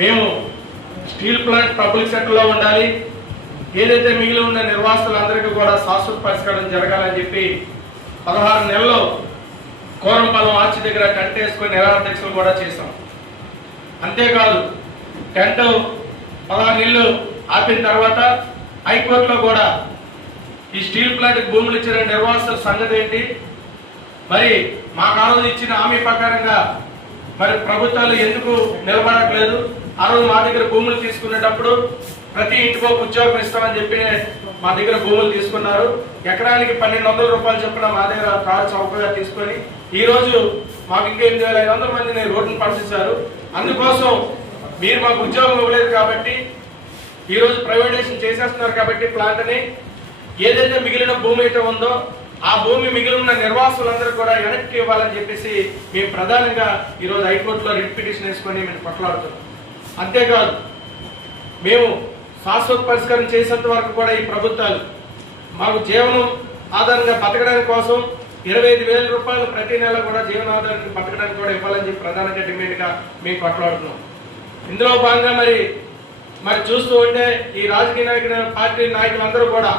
మేము steel plant public సెక్టర్లో ఉండాలి, ఏదైతే మిగిలి ఉన్న నిర్వాసితులందరికీ కూడా శాశ్వత పరిష్కారం జరగాలని చెప్పి 16 నెలల్లో కోరంపాలెం ఆర్చి దగ్గర టెంట్ వేసుకొని నిరాధ్యక్షులు కూడా చేశాం. అంతేకాదు టెంట్ 16 నెలలు ఆపిన తర్వాత హైకోర్టులో కూడా ఈ స్టీల్ ప్లాంట్ భూములు ఇచ్చిన నిర్వాసితుల సంగతి ఏంటి, మరి మాకు ఆ రోజు ఇచ్చిన హామీ ప్రకారంగా మరి ప్రభుత్వాలు ఎందుకు నిలబడట్లేదు, ఆ రోజు మా దగ్గర భూములు తీసుకునేటప్పుడు ప్రతి ఇంటికి ఒక ఉద్యోగం ఇస్తామని చెప్పి మా దగ్గర భూములు తీసుకున్నారు. ఎకరానికి 1200 రూపాయలు చొప్పున మా దగ్గర కారు చౌకగా తీసుకొని ఈ రోజు మాకు ఇంకా 8500 మందిని రోడ్డును పరిశీలించారు. అందుకోసం మీరు మాకు ఉద్యోగం ఇవ్వలేదు కాబట్టి ఈ రోజు ప్రైవేటైజేషన్ చేసేస్తున్నారు కాబట్టి ప్లాంట్ని ఏదైతే మిగిలిన భూమి అయితే ఉందో ఆ భూమి మిగిలిన నిర్వాసులందరూ కూడా వెనక్కి ఇవ్వాలని చెప్పేసి మేము ప్రధానంగా ఈరోజు హైకోర్టులో రిట్ పిటిషన్ వేసుకొని మేము కొట్లాడుతున్నాం. అంతేకాదు మేము శాశ్వత పరిష్కారం చేసేంత వరకు కూడా ఈ ప్రభుత్వాలు మాకు జీవనం ఆధారంగా బతకడానికి కోసం 25,000 రూపాయలు ప్రతి నెల కూడా జీవనాధారానికి బతకడానికి కూడా ఇవ్వాలని చెప్పి ప్రధానంగా డిమాండ్గా మేము కొట్లాడుతున్నాం. ఇందులో భాగంగా మరి చూస్తూ ఉంటే ఈ రాజకీయ పార్టీ నాయకులందరూ కూడా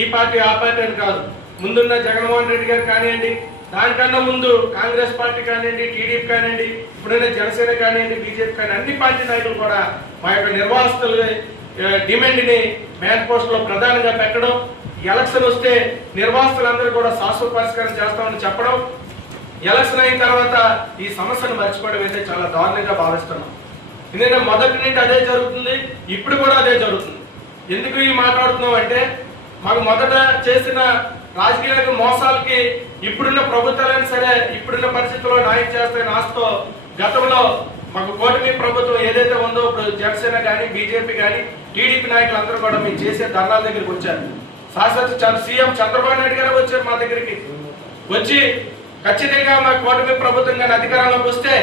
ఈ పార్టీ ఆ పార్టీ అని కాదు, ముందున్న జగన్మోహన్ రెడ్డి గారు కానివ్వండి, దానికన్నా ముందు కాంగ్రెస్ పార్టీ కానివ్వండి, టీడీపీ కానివ్వండి, ఇప్పుడైనా జనసేన కానివ్వండి, బీజేపీ కానీ అన్ని పార్టీ నాయకులు కూడా మా యొక్క నిర్వాసితుల డిమాండ్ని మేనిఫెస్టోలో ప్రధానంగా పెట్టడం, ఎలక్షన్ వస్తే నిర్వాసితులందరూ కూడా శాశ్వత పరిష్కారం చేస్తామని చెప్పడం, ఎలక్షన్ అయిన తర్వాత ఈ సమస్యను మర్చిపోవడం అయితే చాలా దారుణంగా భావిస్తున్నాం. ఎందుకంటే మొదటి నుండి అదే జరుగుతుంది, ఇప్పుడు కూడా అదే జరుగుతుంది. ఎందుకు ఈ మాట్లాడుతున్నాం అంటే మాకు మొదట చేసిన రాజకీయ మోసాలకి ఇప్పుడున్న ప్రభుత్వాలైనా సరే ఇప్పుడున్న పరిస్థితుల్లో న్యాయం చేస్తాయని ఆశతో గతంలో మాకు కూటమి ప్రభుత్వం ఏదైతే ఉందో ఇప్పుడు జనసేన కానీ బీజేపీ కానీ టీడీపీ నాయకులందరూ కూడా మేము చేసే ధర్నాల దగ్గరికి వచ్చారు. శాశ్వత సీఎం చంద్రబాబు నాయుడు గారు వచ్చారు మా దగ్గరికి వచ్చి ఖచ్చితంగా మా కూటమి ప్రభుత్వం కానీ అధికారంలోకి వస్తే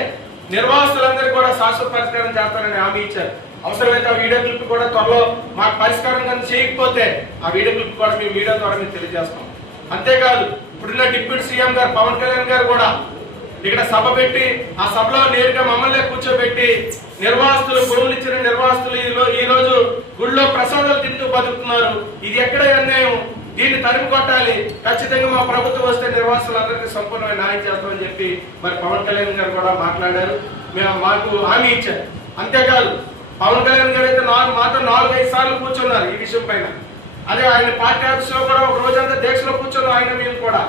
నిర్వాసితులందరూ కూడా శాశ్వత పరిష్కారం చేస్తారని హామీ ఇచ్చారు. అవసరమైతే ఆ వీడియో క్లిప్ కూడా త్వరలో మాకు పరిష్కారం కానీ చేయకపోతే ఆ వీడియో క్లిప్ కూడా మేము మీడియా ద్వారా మేము తెలియజేస్తాం. అంతేకాదు ఇప్పుడున్న డిప్యూటీ సీఎం గారు పవన్ కళ్యాణ్ గారు కూడా ఇక్కడ సభ పెట్టి ఆ సభలో నేరుగా మమ్మల్ని కూర్చోబెట్టి నిర్వాసితులు భూములు ఇచ్చిన నిర్వాసితులు ఈ రోజు గుళ్ళో ప్రసాదాలు తింటూ బతుకుతున్నారు, ఇది ఎక్కడ అన్యాయం, దీన్ని తరిమి కొట్టాలి, ఖచ్చితంగా మా ప్రభుత్వం వస్తే నిర్వాసితులందరికీ సంపూర్ణమైన న్యాయం చేస్తామని చెప్పి మరి పవన్ కళ్యాణ్ గారు కూడా మాట్లాడారు, మాకు హామీ ఇచ్చారు. అంతేకాదు పవన్ కళ్యాణ్ గారు అయితే మాతో 4-5 సార్లు కూర్చున్నారు ఈ విషయం పైన. అదే ఆయన పార్టీ ఆఫీస్ లో కూడా ఒక రోజంతా దీక్షలో కూర్చొని ఆయన మేము కూడా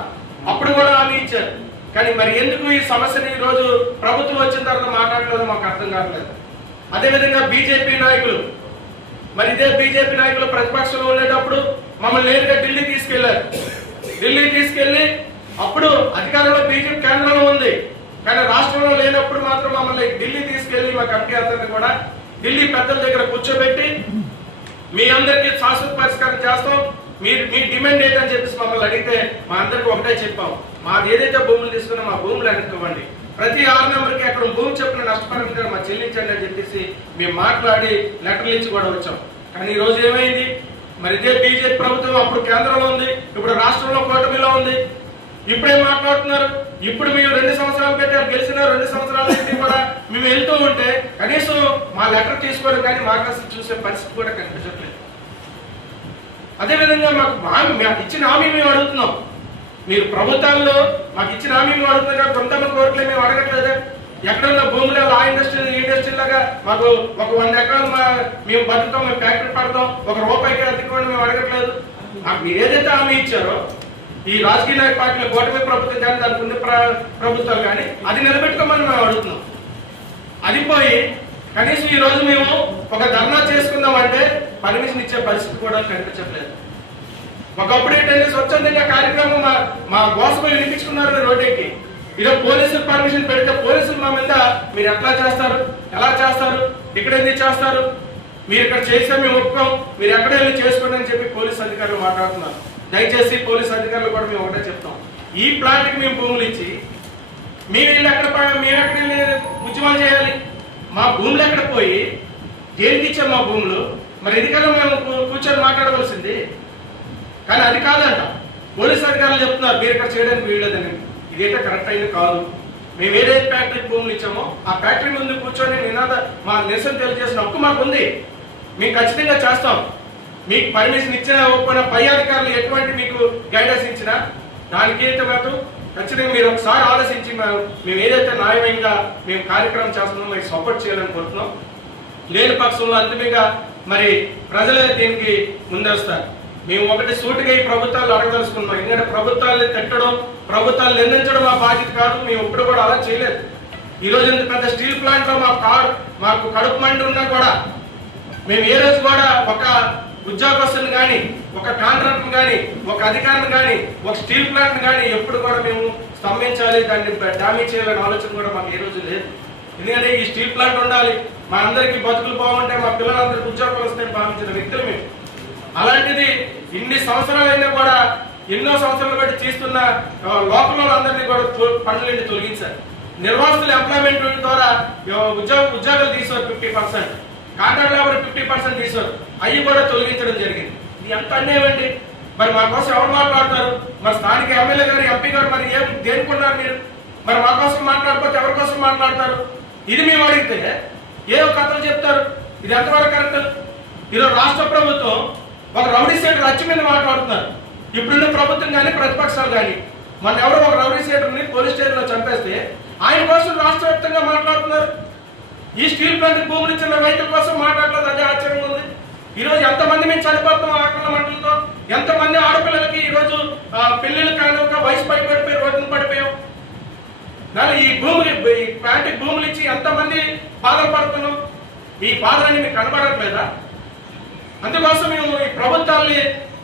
అప్పుడు కూడా హామీ ఇచ్చారు. కానీ మరి ఎందుకు ఈ సమస్యని ఈ రోజు ప్రభుత్వం వచ్చిన తర్వాత మాట్లాడలేదు మాకు అర్థం కావట్లేదు. అదేవిధంగా బీజేపీ నాయకులు మరి ఇదే బీజేపీ నాయకులు ప్రతిపక్షంలో ఉండేటప్పుడు మమ్మల్ని నేరుగా ఢిల్లీ తీసుకెళ్లారు. ఢిల్లీ తీసుకెళ్లి అప్పుడు అధికారంలో బీజేపీ కేంద్రంలో ఉంది కానీ రాష్ట్రంలో లేనప్పుడు మాత్రం మమ్మల్ని ఢిల్లీ తీసుకెళ్లి మా కమిటీ అందరినీ కూడా ఢిల్లీ పెద్దల దగ్గర కూర్చోబెట్టి మీ అందరికీ శాశ్వత పరిష్కారం చేస్తాం, మీ డిమాండ్ ఏంటని చెప్పేసి మమ్మల్ని అడిగితే మా అందరికి ఒకటే చెప్పాం, మాది ఏదైతే భూములు తీసుకున్నా మా భూములు వెనక్కివ్వండి, ప్రతి 6 నెంబర్కి అక్కడ భూమి చెప్పిన నష్టపరిహారం మా చెల్లించండి అని చెప్పేసి మేము మాట్లాడి లెటర్లు ఇచ్చి కూడా వచ్చాం. కానీ ఈ రోజు ఏమైంది, మరి ఇదే బీజేపీ ప్రభుత్వం అప్పుడు కేంద్రంలో ఉంది, ఇప్పుడు రాష్ట్రంలో కూటమిలో ఉంది, ఇప్పుడేం మాట్లాడుతున్నారు, ఇప్పుడు మేము 2 సంవత్సరాలు పెట్టారు, గెలిచిన 2 సంవత్సరాల నుంచి కూడా మేము వెళ్తూ ఉంటే కనీసం మా లెటర్ తీసుకోవడం కానీ మాకు చూసే పరిస్థితి కూడా కనిపించట్లేదు. అదేవిధంగా మాకు ఇచ్చిన హామీ మేము అడుగుతున్నాం, మీరు ప్రభుత్వాల్లో మాకు ఇచ్చిన హామీ మేము అడుగుతున్నారు, కొంతమంది కోర్టులే మేము అడగట్లేదు. ఎక్కడున్న భూములు ఆ ఇండస్ట్రీ లాగా మాకు ఒక 100 ఎకరాలు మేము బతుకుతాం, మేము ఫ్యాక్టరీ పడతాం, ₹1 అద్దెకోండి మేము అడగట్లేదు. మాకు మీరు ఏదైతే హామీ ఇచ్చారో ఈ రాజకీయ నాయక పార్టీల కూటమి ప్రభుత్వం కానీ దానికి ఉన్న ప్రభుత్వాలు కానీ అది నిలబెట్టుకోమని మేము అడుగుతున్నాం. అది పోయి కనీసం ఈ రోజు మేము ఒక ధర్నా చేసుకుందామంటే పర్మిషన్ ఇచ్చే పరిస్థితి కూడా కనిపించట్లేదు. ఒకప్పుడు ఏంటంటే స్వచ్ఛందంగా కార్యక్రమం మా గోసపై వినిపించుకున్నారు రోడ్డెక్కి, ఇదో పోలీసులు పర్మిషన్ పెడితే పోలీసులు మా మీద మీరు ఎట్లా చేస్తారు, ఎలా చేస్తారు, ఇక్కడ ఎందుకు చేస్తారు, మీరు ఇక్కడ చేస్తే మేము ఒప్పుకోం, మీరు ఎక్కడ వెళ్ళి చేసుకోండి అని చెప్పి పోలీసు అధికారులు మాట్లాడుతున్నారు. దయచేసి పోలీసు అధికారులు కూడా మేము ఒకటే చెప్తాం, ఈ ప్లాట్కి మేము భూములు ఇచ్చి మేము ఎక్కడ వెళ్ళి ఉద్యమాలు చేయాలి, మా భూములు ఎక్కడ పోయి దేనికి ఇచ్చాం మా భూములు, మరి ఎన్నికల్లో మేము కూర్చొని మాట్లాడవలసింది. కానీ అది కాదంట, పోలీసు అధికారులు చెప్తున్నారు మీరు ఇక్కడ చేయడానికి వీల్లేదని. ఇదైతే కరెక్ట్ అయింది కాదు. మేము ఏదైతే ఫ్యాక్టరీ భూములు ఇచ్చామో ఆ ఫ్యాక్టరీ ముందు కూర్చొని మా నిరసన తెలియజేసిన హక్కు మాకు ఉంది. మేము ఖచ్చితంగా చేస్తాం. మీకు పర్మిషన్ ఇచ్చినా ఒప్పుకున్న పై అధికారులు ఎటువంటి మీకు గైడెన్స్ ఇచ్చినా దానికి అయితే మాకు ఖచ్చితంగా మీరు ఒకసారి ఆలోచించి మేము ఏదైతే న్యాయమైనగా మేము కార్యక్రమం చేస్తున్నామో మీకు సపోర్ట్ చేయాలని కోరుతున్నాం. లేని పక్షంలో అంతిమంగా మరి ప్రజలే దీనికి ముందొస్తారు. మేము ఒకటి సూటిగా ఈ ప్రభుత్వాలు అడగదలుచుకున్నాం. ఎందుకంటే ప్రభుత్వాలు తిట్టడం, ప్రభుత్వాలు నిందించడం మా బాధ్యత కాదు. మేము ఇప్పుడు కూడా అలా చేయలేదు. ఈ రోజు ఇంత పెద్ద స్టీల్ ప్లాంట్ లో మాకు కడుపు మండి ఉన్నా కూడా మేము ఏ రోజు కూడా ఒక ఉద్యోగస్తుని కానీ, ఒక కాంట్రాక్టర్ కానీ, ఒక అధికారిని కానీ, ఒక స్టీల్ ప్లాంట్ కానీ ఎప్పుడు కూడా మేము స్తంభించాలి, దాన్ని డ్యామేజ్ చేయాలనే ఆలోచన కూడా మాకు ఏ రోజు లేదు. ఎందుకంటే ఈ స్టీల్ ప్లాంట్ ఉండాలి, మా అందరికీ బతుకులు బాగుంటాయి, మా పిల్లలందరికీ ఉద్యోగాలు వస్తాయని భావించిన వ్యక్తులు మేము. అలాంటిది ఇన్ని సంవత్సరాలైనా కూడా ఎన్నో సంవత్సరాలు బట్టి చేస్తున్న లోకల్ వాళ్ళందరినీ కూడా పనుల నుండి తొలగించారు. నిర్వాసితుల ఎంప్లాయ్మెంట్ ద్వారా ఉద్యోగాలు తీసారు 50%, కాంట్రాక్ట్ లేబర్ 50% తీసారు. అవి కూడా తొలగించడం జరిగింది. ఇది ఎంత అన్యాయం అండి. మరి మా కోసం ఎవరు మాట్లాడతారు? మరి స్థానిక ఎమ్మెల్యే గారు, ఎంపీ గారు మరి ఏం దేనికున్నారు మీరు? మరి మా కోసం మాట్లాడకపోతే ఎవరి కోసం మాట్లాడతారు? ఇది మేము అడిగితే ఏ కథలు చెప్తారు? ఇది ఎంతవరకు కరెక్ట్? ఈరోజు రాష్ట్ర ప్రభుత్వం ఒక రౌడీ షీటర్ రచ్చ మీద మాట్లాడుతున్నారు. ఇప్పుడున్న ప్రభుత్వం కానీ ప్రతిపక్షాలు కానీ మన ఎవరో ఒక రౌడీ షీటర్ని పోలీస్ స్టేషన్లో చంపేస్తే ఆయన కోసం రాష్ట్ర వ్యాప్తంగా మాట్లాడుతున్నారు. ఈ స్టీల్ ప్లాంట్ భూములు ఇచ్చిన రైతుల కోసం మాట్లాడలేదు. అదే ఆశ్చర్యంగా ఉంది. ఈరోజు ఎంతమంది మేము చనిపోతాం ఆకలి మంటలతో, ఎంతమంది ఆడపిల్లలకి ఈరోజు పెళ్లిళ్ళు కానీ ఒక వయసు పడిపోయి రోడ్డును పడిపోయాం. ఈ ప్లాంట్ భూములు ఇచ్చి ఎంతమంది బాధలు పడుతున్నాం. ఈ బాధలన్నీ మీకు కనబడట్లేదా? అందుకోసం మేము ఈ ప్రభుత్వాన్ని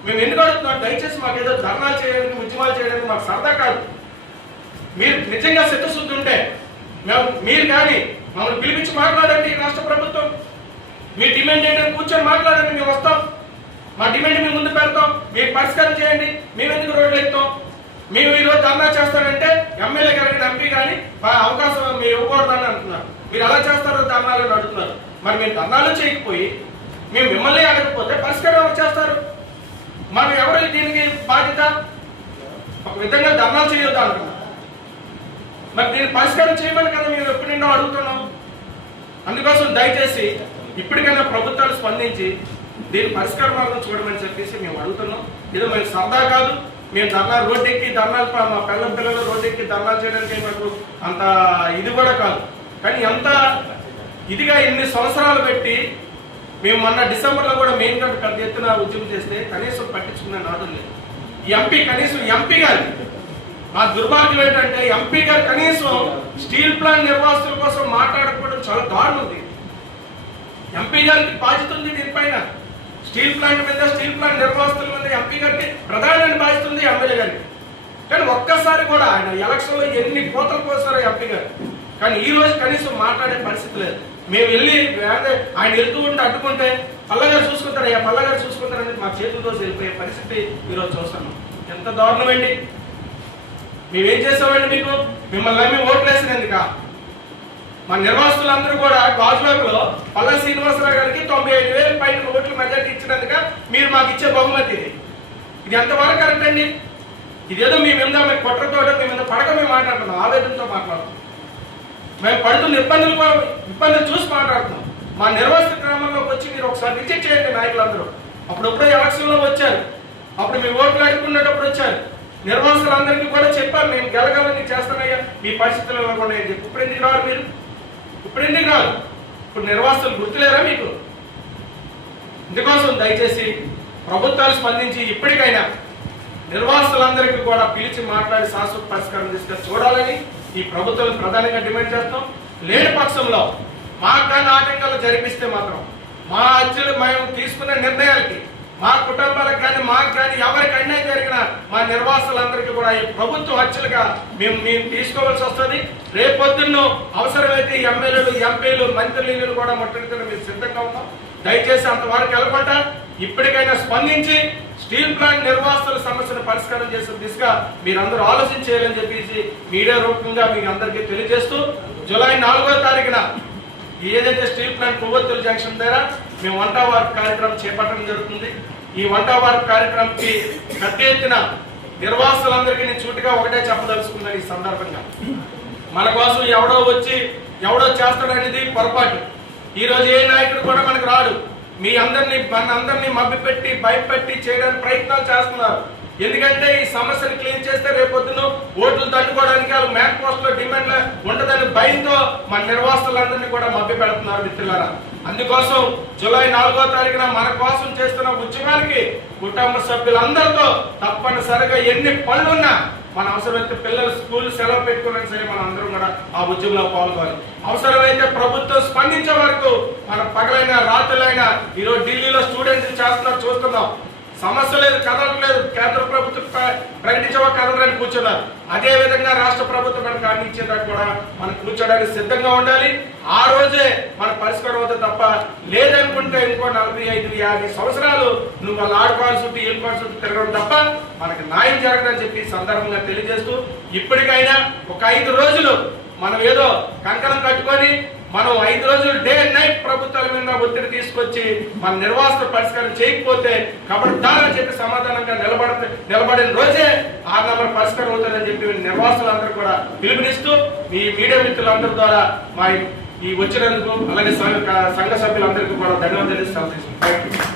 మేము ఎందుకు అడుగుతున్నాం? దయచేసి మాకు ఏదో ధర్నాలు చేయడానికి, ఉద్యమాలు చేయడానికి మాకు సరదా కాదు. మీరు నిజంగా చిత్తశుద్ధి ఉంటే మీరు కానీ మమ్మల్ని పిలిపించి మాట్లాడండి. రాష్ట్ర ప్రభుత్వం మీ డిమాండ్ ఏంటంటే కూర్చొని మాట్లాడండి, మేము వస్తాం. మా డిమాండ్ మేము ముందు పెడతాం, మీరు పరిష్కారం చేయండి. మేము ఎందుకు రోడ్లు ఎక్కుతాం? మేము ఈరోజు ధర్నా చేస్తానంటే ఎమ్మెల్యే గారికి, ఎంపీ కానీ అవకాశం మీరు ఇవ్వకూడదని అంటున్నారు. మీరు ఎలా చేస్తారో ధర్నాలు అడుగుతున్నారు. మరి మీరు ధర్నాలు చేయకపోయి మేము మిమ్మల్ని అడగకపోతే పరిష్కారం ఎవరు చేస్తారు? మనం ఎవరు దీనికి బాధ్యత? ఒక విధంగా ధర్నాలు చేయొద్దు అంటున్నారు. మరి దీన్ని పరిష్కారం చేయమని కదా మేము ఎప్పటి నుండో అడుగుతున్నాం. అందుకోసం దయచేసి ఇప్పటికైనా ప్రభుత్వాలు స్పందించి దీని పరిష్కార మార్గం చూడమని చెప్పేసి మేము అడుగుతున్నాం. ఇది మేము సరదా కాదు. మేము రోడ్డెక్కి ధర్నాలు మా పిల్లలు రోడ్డెక్కి ధర్నాలు చేయడానికి మాకు అంత ఇది కూడా కాదు. కానీ ఎంత ఇదిగా ఇన్ని సంవత్సరాలు పెట్టి మేము మొన్న డిసెంబర్లో కూడా మెయిన్ కార్డు పెద్ద ఎత్తున ఉద్యమం చేస్తే కనీసం పట్టించుకునే నాడు లేదు. కనీసం ఎంపీ గారు మా దుర్భాగ్యం ఏంటంటే ఎంపీ గారు కనీసం స్టీల్ ప్లాంట్ నిర్వాసితుల కోసం మాట్లాడకపోవడం చాలా దారుణం ఉంది. ఎంపీ గారికి బాధ్యత ఉంది దీనిపైన. స్టీల్ ప్లాంట్ మీద, స్టీల్ ప్లాంట్ నిర్వాసితుల మీద ఎంపీ గారికి ప్రధానమైన బాధ్యత ఉంది, ఎమ్మెల్యే గారికి. కానీ ఒక్కసారి కూడా ఆయన ఎలక్షన్లో ఎన్ని కోతలు కోసారో ఎంపీ గారు, కానీ ఈ రోజు కనీసం మాట్లాడే పరిస్థితి లేదు. మేము వెళ్ళి ఆయన వెళ్తూ ఉంటే అడ్డుకుంటే పల్లగారు చూసుకుంటారు, పల్లగారు చూసుకుంటారని మా చేతులతో వెళ్ళిపోయే పరిస్థితి ఈరోజు చూస్తున్నాం. ఎంత దారుణమండి. మేమేం చేసామండి? మీకు మిమ్మల్ని నమ్మి ఓట్లు వేసినందుక మా నిర్వాసితులందరూ కూడా గాజువాకలో పల్లా శ్రీనివాసరావు గారికి 95,000 పైన ఓట్లు మెజార్టీ ఇచ్చినందుక మీరు మాకు ఇచ్చే బహుమతి ఇది ఎంతవరకు కరెక్ట్ అండి? ఇదేదో మీ మీద మేము కుట్రతోట మీ మీద పడక మేము మాట్లాడుతున్నాం, ఆవేదనతో మాట్లాడుతున్నాం. మేము పడుతున్న ఇబ్బందులు చూసి మాట్లాడుతున్నాం. మా నిర్వాసిత గ్రామంలోకి వచ్చి మీరు ఒకసారి విజిట్ చేయండి నాయకులందరూ. అప్పుడప్పుడే ఎలక్షన్లో వచ్చారు, అప్పుడు మీ ఓట్లు అడుక్కునేటప్పుడు వచ్చారు. నిర్వాసులందరికీ కూడా చెప్పారు మేము గెలగాలని చేస్తానయ్యా, మీ పరిస్థితులు ఇవ్వకుండా అని చెప్పి. ఇప్పుడు ఎందుకు రారు మీరు? ఇప్పుడు నిర్వాసులు గుర్తులేరా మీకు? ఇందుకోసం దయచేసి ప్రభుత్వాలు స్పందించి ఇప్పటికైనా నిర్వాసులందరికీ కూడా పిలిచి మాట్లాడి శాశ్వత పరిష్కారం తీసుకొని చూడాలని ఈ ప్రభుత్వం ప్రధానంగా డిమాండ్ చేస్తాం. లేని పక్షంలో మాకు కానీ ఆటంకాలు జరిపిస్తే మాత్రం మా అర్జీలు మేము తీసుకున్న నిర్ణయాలకి, మా కుటుంబాలకు కానీ మాకు కానీ ఎవరికి అన్యాయం జరిగినా మా నిర్వాసులందరికీ కూడా ఈ ప్రభుత్వ హత్యలుగా మేము తీసుకోవాల్సి వస్తుంది. రేపొద్దున్న అవసరమైతే ఎమ్మెల్యేలు, ఎంపీలు, మంత్రులు కూడా ముట్టడితో మేము సిద్ధంగా ఉన్నాం. దయచేసి అంతవరకు వెళ్ళకుండా ఇప్పటికైనా స్పందించి స్టీల్ ప్లాంట్ నిర్వాసితుల సమస్యను పరిష్కారం చేసే దిశగా మీరందరూ ఆలోచించేయాలని చెప్పేసి మీడియా రూపంగా మీకు అందరికీ తెలియజేస్తూ జూలై 4వ తారీఖున ఏదైతే స్టీల్ ప్లాంట్ కొవ్వొత్తుల జంక్షన్ దగ్గర మేము వంట వార్పు కార్యక్రమం చేపట్టడం జరుగుతుంది. ఈ వంట వార్పు కార్యక్రమంకి పెద్ద ఎత్తున నిర్వాసితులందరికీ నేను చూటుగా ఒకటే చెప్పదలుచుకున్నాను. ఈ సందర్భంగా మన కోసం ఎవడో వచ్చి ఎవడో చేస్తాడనేది పొరపాటు. ఈ రోజు ఏ నాయకుడు కూడా మనకు రాడు. మన అందరినీ మభ్యపెట్టి భయపెట్టి చేయడానికి ప్రయత్నాలు చేస్తున్నారు. ఎందుకంటే ఈ సమస్యను క్లీన్ చేస్తే రేపొద్దున ఓట్లు తట్టుకోవడానికి వాళ్ళు మ్యాన్ పోస్ట్ లో డిమాండ్ ఉండదని భయంతో మన నిర్వాసితులందరినీ కూడా మభ్య పెడుతున్నారు మిత్రులారా. అందుకోసం జూలై 4వ తారీఖున మన కోసం చేస్తున్న ఉద్యమానికి కుటుంబ సభ్యులందరితో తప్పనిసరిగా ఎన్ని పనులున్నా మన అవసరమైతే పిల్లలు స్కూల్ సెలవు పెట్టుకున్నా సరే మనం అందరం కూడా ఆ ఉద్యమంలో పాల్గొనాలి. అవసరమైతే ప్రభుత్వం స్పందించే వరకు మన పగలైనా రాత్రులైనా ఈరోజు ఢిల్లీలో స్టూడెంట్స్ చేస్తున్నారు చూస్తున్నాం. సమస్య లేదు, కదలట్లేదు. కేంద్ర ప్రభుత్వం ప్రకటించవా కదలని కూర్చున్నారు. అదే విధంగా రాష్ట్ర ప్రభుత్వం మనకు అందించేదాకా కూడా మనం కూర్చోడానికి సిద్ధంగా ఉండాలి. ఆ రోజే మన పరిష్కారం అవుతుంది తప్ప లేదనుకుంటే ఇంకో 45-50 సంవత్సరాలు నువ్వు వాళ్ళు ఆడుకోవాల్సి ఉంటుంది, ఏలుకోవాల్సి ఉంటుంది, తిరగడం తప్ప మనకు న్యాయం జరగదని చెప్పి సందర్భంగా తెలియజేస్తూ ఇప్పటికైనా ఒక 5 రోజులు మనం ఏదో కంకణం కట్టుకొని మనం 5 రోజులు డే అండ్ నైట్ ప్రభుత్వాల మీద ఒత్తిడి తీసుకొచ్చి మన నిర్వాసిత పరిష్కారం చేయకపోతే కబడ్డాలని చెప్పి సమాధానంగా నిలబడిన రోజే 6 నెంబర్ పరిష్కారం అవుతుందని చెప్పి నిర్వాసులందరూ కూడా పిలుపునిస్తూ ఈ మీడియా మిత్రులందరి ద్వారా మా ఈ వచ్చినందుకు అలాగే సంఘ సభ్యులందరికీ కూడా ధన్యవాదాలు తెలుస్తున్నాను.